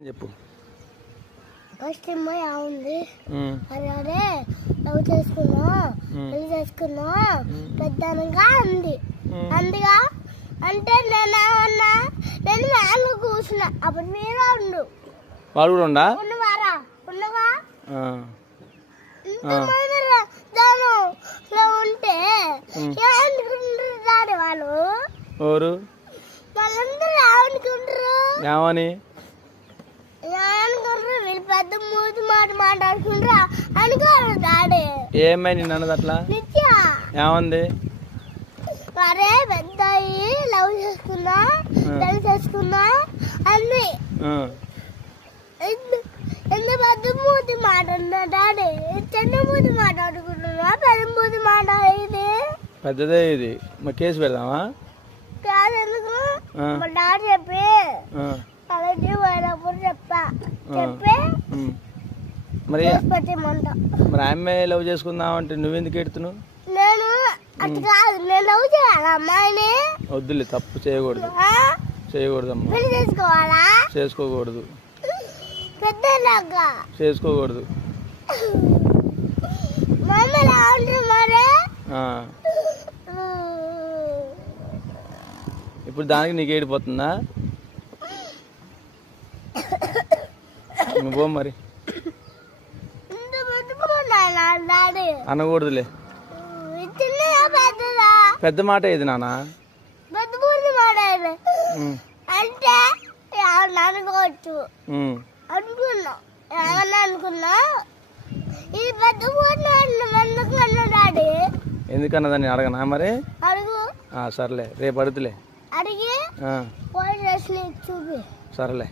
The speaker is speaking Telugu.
చెప్పు. ఫస్ట్ అమ్మాయి ఉంది అరే లవ్ చేసుకున్నా పెళ్లి చేసుకున్నా పెద్దనగా అంది అందుగా అంటే నేనేమన్నా నేను మ్యాంగో కూర్చున్నా అప్పుడు మీరు ఉండు వాడు కూడా ఉండా ఉన్నవారా ఉన్నవా దానిలో ఉంటే ఏమనుకుంటారు వాళ్ళు ఎవరు వాళ్ళందరూ ఏమనుకుంటారు ఏమని వీళ్ళు పెద్ద మూతి మాట మాట్లాడుకుంటారా అనుకోరు డాడీ ఏమై నిన్ను అన్నది అట్లా ఏమంది అరే పెద్ద లవ్ చేసుకున్నా పెళ్లి చేసుకున్నా అన్ని ఎంత పెద్ద మూతి మాట్లాడుతున్నా డాడీ చిన్న మూతి మాట్లాడుకుంటున్నా పెద్ద మూతి మాట్లాడేది పెద్దదే ఇది మరి కేసు పెడదామా కాదు ఎందుకు మా డాడీ చెప్పి కాలేజీ పోయినప్పుడు చెప్పి మరి మరి అమ్మాయి లవ్ చేసుకుందాం అంటే నువ్వెందుకు ఎడుతున్నావు? నేను అటు కాదు నేను లవ్ చేయాలి అమ్మాయిని వద్దులే తప్పు చేయకూడదు అమ్మా పెళ్లి చేసుకోవాలా చేసుకోకూడదు పెద్దలాగా చేసుకోకూడదు మమ్మల్ని అంటారు మరి ఇప్పుడు దానికి నీకు ఏడిపోతుందా? నువ్వు మరి అనకూడదులే పెద్ద మాట ఇది నాన్న అంటే అనుకోవచ్చు అనుకున్నా ఏమన్నా అనుకున్నా ఇది పెద్ద ఎందుకు డాడీ ఎందుకన్నదాన్ని అడగనా మరి అడుగు సర్లే రేపు అడుగుతులే అడిగి చూపి సర్లే